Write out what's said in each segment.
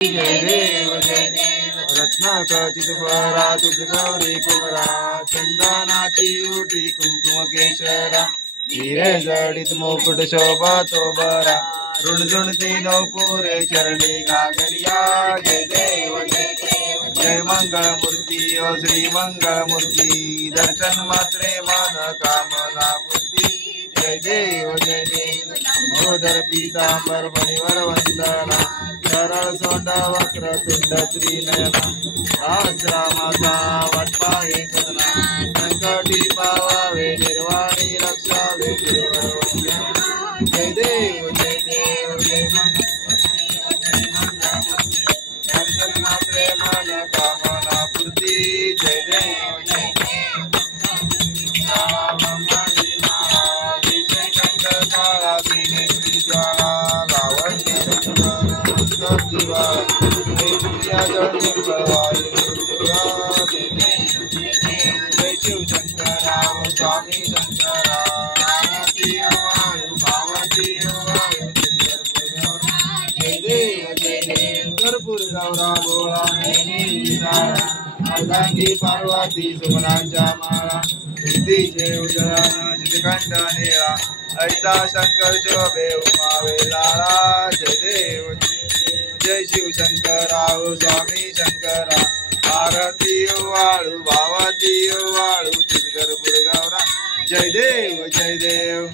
जय देव रत्नाखचित परा तुझ गौरी कुमरा चंदनाची उटी कुंकुम केशरा हिरे जडित मुकुट शोभा तो बरा ऋणझुणती नवपुरे चरणी घागरिया जय देव जय मंगल मूर्ती ओ श्री मंगल मूर्ती दर्शन मात्रे मन कामना बुद्धी जय देव मोदर पीतांबर फणिवर वंदना सरळ सोंड वक्र तुंड त्रिनयना सहस्रामाता वटपाहे सदना संकटी पावावे निर्वाणी रक्षावे जय देव जय दर्शन मात्रे मन कामना पूर्ती जय देव जय शिव शंकरा स्वामी शंकरा जय देव कर्पूर गौरा गोळा अर्धांगी पार्वती सुमनांच्या माळा सिद्धीचे उदयान चितकंठ नेळा ऐसा शंकर शोभे उमावे लाळा जय देव जय शिव शंकरा स्वामी शंकरा आरती वाळू भावाती वाळू कर्पूर गौरा जय देव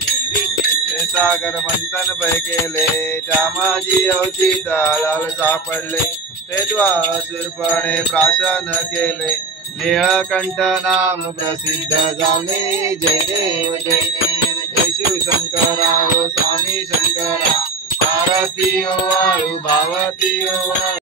सागर मंथन पै केले त्यामाजी अवचित लाल सापडले ते द्वासुरपणे प्राशन केले नीळकंठ नाम प्रसिद्ध झाले जय देव जय शिव शंकरा स्वामी शंकरा आरती वाळू भावती वाळू